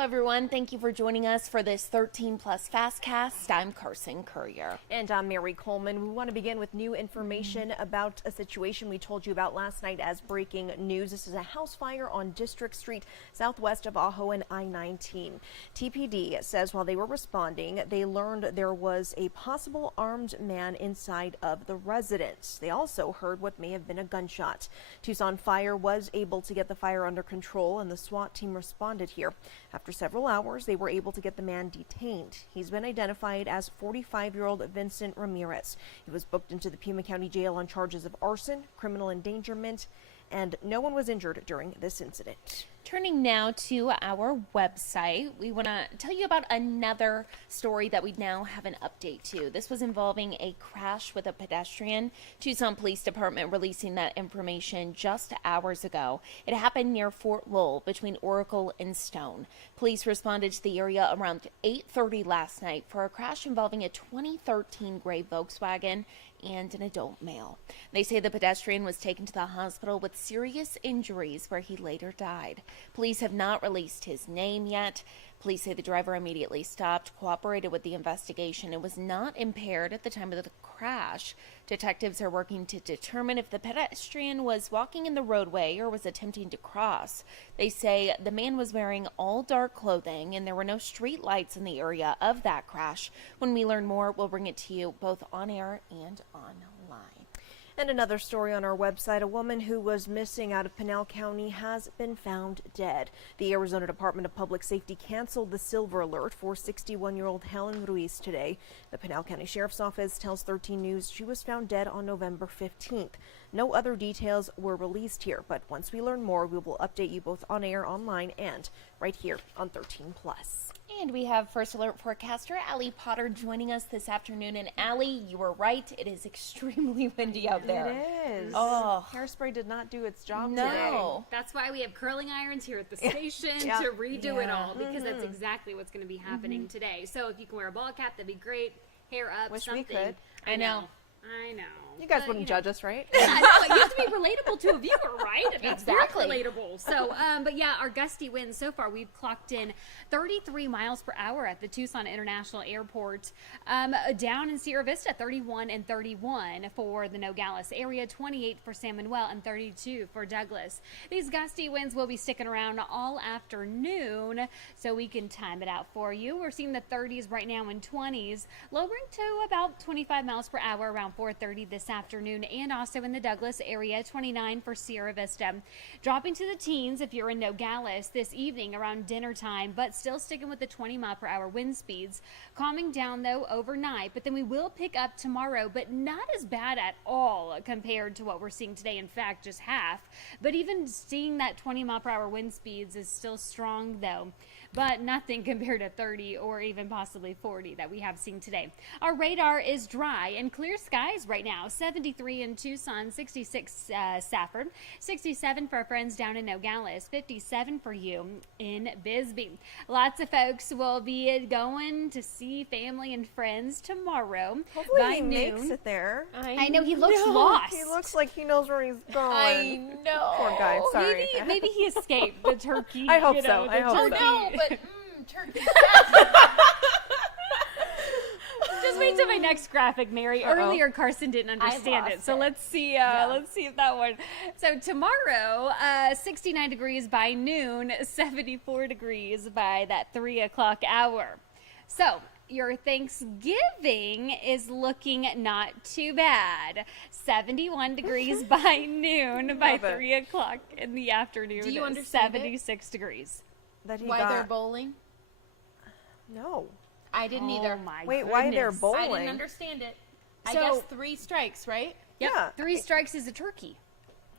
everyone. Thank you for joining us for this 13 Plus FastCast. I'm Carson Courier. And I'm Mary Coleman. We want to begin with new information about a situation we told you about last night as breaking news. This is a house fire on District Street, southwest of Ajo and I-19. TPD says while they were responding, they learned there was a possible armed man inside of the residence. They also heard what may have been a gunshot. Tucson Fire was able to get the fire under control, and the SWAT team responded here. After several hours, they were able to get the man detained. He's been identified as 45-year-old Vincent Ramirez. He was booked into the Pima County Jail on charges of arson, criminal endangerment, and no one was injured during this incident. Turning now to our website, we want to tell you about another story that we now have an update to. This was involving a crash with a pedestrian. Tucson Police Department releasing that information just hours ago. It happened near Fort Lowell between Oracle and Stone. Police responded to the area around 8:30 last night for a crash involving a 2013 gray Volkswagen and an adult male. They say the pedestrian was taken to the hospital with serious injuries where he later died. Police have not released his name yet. Police say the driver immediately stopped, cooperated with the investigation, and was not impaired at the time of the crash. Detectives are working to determine if the pedestrian was walking in the roadway or was attempting to cross. They say the man was wearing all dark clothing and there were no street lights in the area of that crash. When we learn more, we'll bring it to you both on air and online. And another story on our website, a woman who was missing out of Pinal County has been found dead. The Arizona Department of Public Safety canceled the silver alert for 61-year-old Helen Ruiz today. The Pinal County Sheriff's Office tells 13 News she was found dead on November 15th. No other details were released here, but once we learn more, we will update you both on air, online, and right here on 13 Plus. And we have First Alert forecaster Allie Potter joining us this afternoon. And Allie, you were right. It is extremely windy out there. It is. Oh. Hairspray did not do its job No. today. That's why we have curling irons here at the station to redo it all, because that's exactly what's going to be happening today. So if you can wear a ball cap, that'd be great. Hair up, Wish something. we could. I know. I know. You guys wouldn't judge us, right? Yeah, I know. It used to be relatable to a viewer, right? It's Exactly. very relatable. So, but yeah, our gusty winds so far, we've clocked in 33 miles per hour at the Tucson International Airport. Down in Sierra Vista, 31 and 31 for the Nogales area, 28 for San Manuel, and 32 for Douglas. These gusty winds will be sticking around all afternoon, so we can time it out for you. We're seeing the 30s right now and 20s, lowering to about 25 miles per hour around 4:30 this afternoon, and also in the Douglas area, 29 for Sierra Vista. Dropping to the teens if you're in Nogales this evening around dinner time, but still sticking with the 20 mile per hour wind speeds. Calming down though overnight, but then we will pick up tomorrow, but not as bad at all compared to what we're seeing today. In fact, just half. But even seeing that 20 mile per hour wind speeds is still strong though, but nothing compared to 30 or even possibly 40 that we have seen today. Our radar is dry and clear skies right now. 73 in Tucson, 66 Safford, 67 for our friends down in Nogales, 57 for you in Bisbee. Lots of folks will be going to see family and friends tomorrow. Hopefully by he noon. makes it there. I know he looks lost. He looks like he knows where he's going. I know. Poor guy. Sorry. Maybe he escaped the turkey. I hope you know, so. I the hope so. turkey. No, but turkey. Just wait till my next graphic, Mary. Earlier, Carson didn't understand it, so let's see. Let's see if that one. So tomorrow, 69 degrees by noon, 74 degrees by that 3 o'clock hour. So your Thanksgiving is looking not too bad. 71 degrees by noon by 3 o'clock in the afternoon. Do you understand 76 degrees. That he Why got. they're bowling? No. I didn't either. Oh my Wait, goodness. why they're I bowling? didn't understand it. I So- guess 3 strikes, right? Yep. Yeah. 3 strikes is a turkey.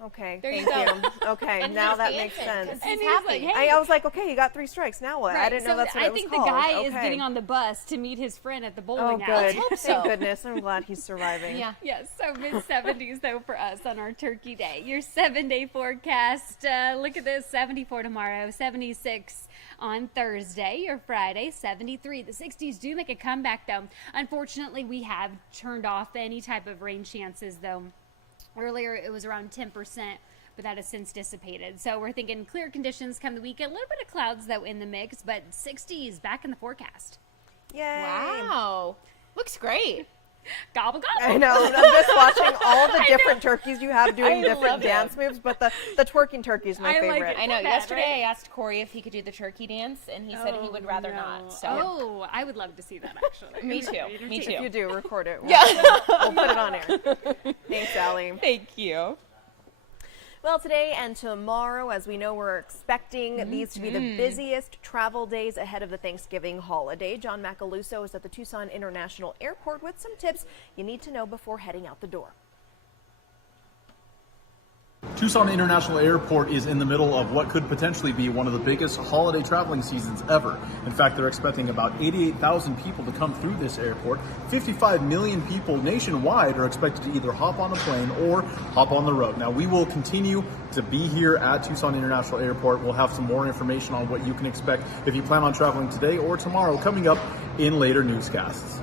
Okay. There you thank go. you. Okay, And now he's that makes dancing, sense. 'cause he's And he's happy. like, hey. I was like, okay, you got 3 strikes. Now what? I didn't know that's what it was I think called. the guy is Okay. getting on the bus to meet his friend at the Oh, bowling good. alley. hope so. Thank goodness. I'm glad he's surviving. Yeah. Yes, so mid-70s though for us on our turkey day. Your 7-day forecast, look at this, 74 tomorrow, 76 on Thursday. Your Friday, 73. The 60s do make a comeback though. Unfortunately, we have turned off any type of rain chances though. Earlier it was around 10%. but that has since dissipated. So we're thinking clear conditions come the weekend. A little bit of clouds, though, in the mix, but 60s back in the forecast. Yay. Wow. Looks great. Gobble, gobble. I know. I'm just watching all the different turkeys you have doing I different love dance moves, but the twerking turkey is my I like favorite. it. I know. Bad, Yesterday right? I asked Corey if he could do the turkey dance, and he said he would rather not. So Oh, I would love to see that, actually. Me too. Me too. If you do, record it. Yeah. We'll put it on air. Thanks, Allie. Thank you. Well, today and tomorrow, as we know, we're expecting these to be the busiest travel days ahead of the Thanksgiving holiday. John Macaluso is at the Tucson International Airport with some tips you need to know before heading out the door. Tucson International Airport is in the middle of what could potentially be one of the biggest holiday traveling seasons ever. In fact, they're expecting about 88,000 people to come through this airport. 55 million people nationwide are expected to either hop on a plane or hop on the road. Now, we will continue to be here at Tucson International Airport. We'll have some more information on what you can expect if you plan on traveling today or tomorrow coming up in later newscasts.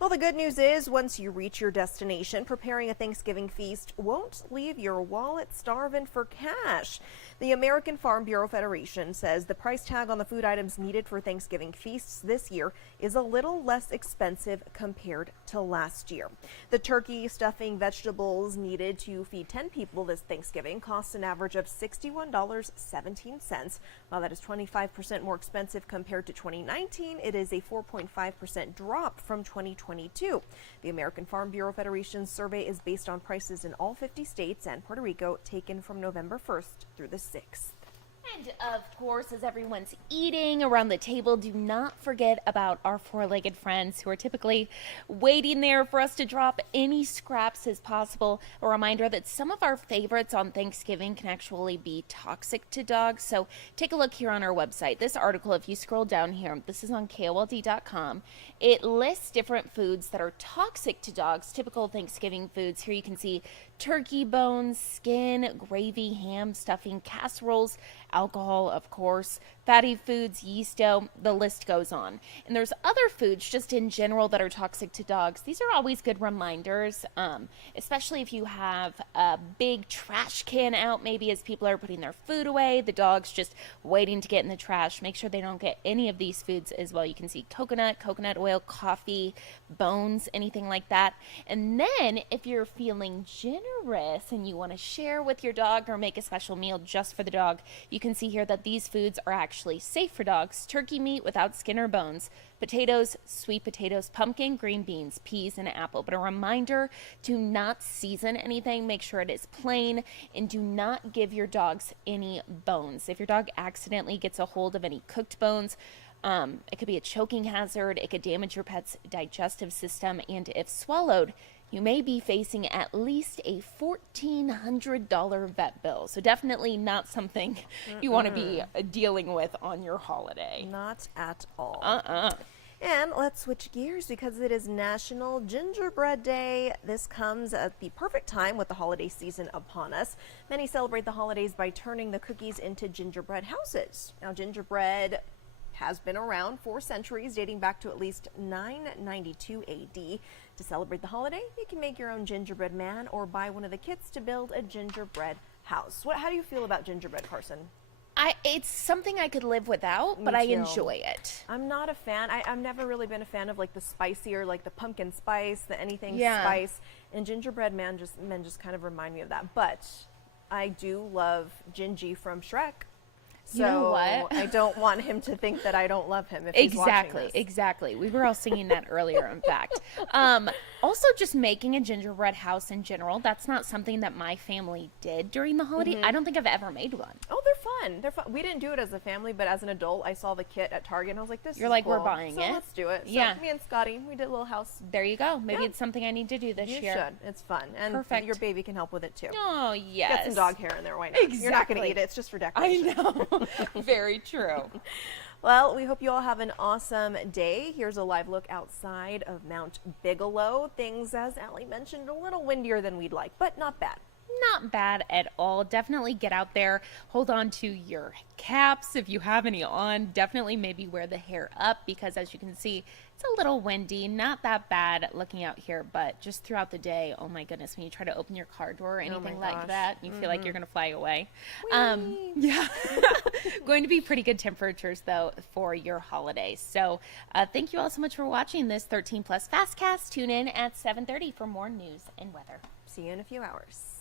Well, the good news is once you reach your destination, preparing a Thanksgiving feast won't leave your wallet starving for cash. The American Farm Bureau Federation says the price tag on the food items needed for Thanksgiving feasts this year is a little less expensive compared to last year. The turkey, stuffing, vegetables needed to feed 10 people this Thanksgiving costs an average of $61.17. While that is 25% more expensive compared to 2019, it is a 4.5% drop from 2022. The American Farm Bureau Federation's survey is based on prices in all 50 states and Puerto Rico, taken from November 1st through the 6th. And of course, as everyone's eating around the table, do not forget about our four-legged friends who are typically waiting there for us to drop any scraps as possible. A reminder that some of our favorites on Thanksgiving can actually be toxic to dogs. So take a look here on our website. This article, if you scroll down here, this is on KOLD.com. It lists different foods that are toxic to dogs, typical Thanksgiving foods. Here you can see turkey bones, skin, gravy, ham, stuffing, casseroles, alcohol, of course, fatty foods, yeast dough, the list goes on. And there's other foods just in general that are toxic to dogs. These are always good reminders, especially if you have a big trash can out, maybe as people are putting their food away, the dog's just waiting to get in the trash. Make sure they don't get any of these foods as well. You can see coconut oil, coffee, bones, anything like that. And then if you're feeling generous and you want to share with your dog or make a special meal just for the dog, you can see here that these foods are actually safe for dogs. Turkey meat without skin or bones, potatoes, sweet potatoes, pumpkin, green beans, peas, and apple. But a reminder, do not season anything. Make sure it is plain, and do not give your dogs any bones. If your dog accidentally gets a hold of any cooked bones, it could be a choking hazard. It could damage your pet's digestive system, and if swallowed, you may be facing at least a $1,400 vet bill. So definitely not something you want to be dealing with on your holiday. Not at all. And let's switch gears because it is National Gingerbread Day. This comes at the perfect time with the holiday season upon us. Many celebrate the holidays by turning the cookies into gingerbread houses. Now, gingerbread has been around for centuries, dating back to at least 992 AD. To celebrate the holiday, you can make your own gingerbread man or buy one of the kits to build a gingerbread house. How do you feel about gingerbread, Carson? It's something I could live without, but Me I too. enjoy it. I'm not a fan. I've never really been a fan of like the spicier, like the pumpkin spice, the anything Yeah. spice. And gingerbread men just kind of remind me of that. But I do love Gingy from Shrek. So You know what? I don't want him to think that I don't love him if he's watching this. Exactly. We were all singing that earlier, in fact. Also, just making a gingerbread house in general, that's not something that my family did during the holiday. I don't think I've ever made one. Oh, they're fun. They're fun. We didn't do it as a family, but as an adult, I saw the kit at Target and I was like, this You're is like, cool. we're buying so it. let's do it. So Yeah. me and Scotty, we did a little house. There you go. Maybe Yeah. it's something I need to do this You year. should. It's fun. And Perfect. your baby can help with it too. Oh, yes. Get some dog hair in there. Why not? You're not going to Exactly. eat it. It's just for I decoration. know. Very true. Well, we hope you all have an awesome day. Here's a live look outside of Mount Bigelow. Things, as Allie mentioned, a little windier than we'd like, but not bad. not bad at all. Definitely get out there, hold on to your caps if you have any on. Definitely maybe wear the hair up because as you can see, it's a little windy. Not that bad looking out here, but just throughout the day, oh my goodness, when you try to open your car door or anything like that, you feel like you're going to fly away. Yeah. Going to be pretty good temperatures though for your holidays. So thank you all so much for watching this 13 Plus FastCast. Tune in at 7:30 for more news and weather. See you in a few hours.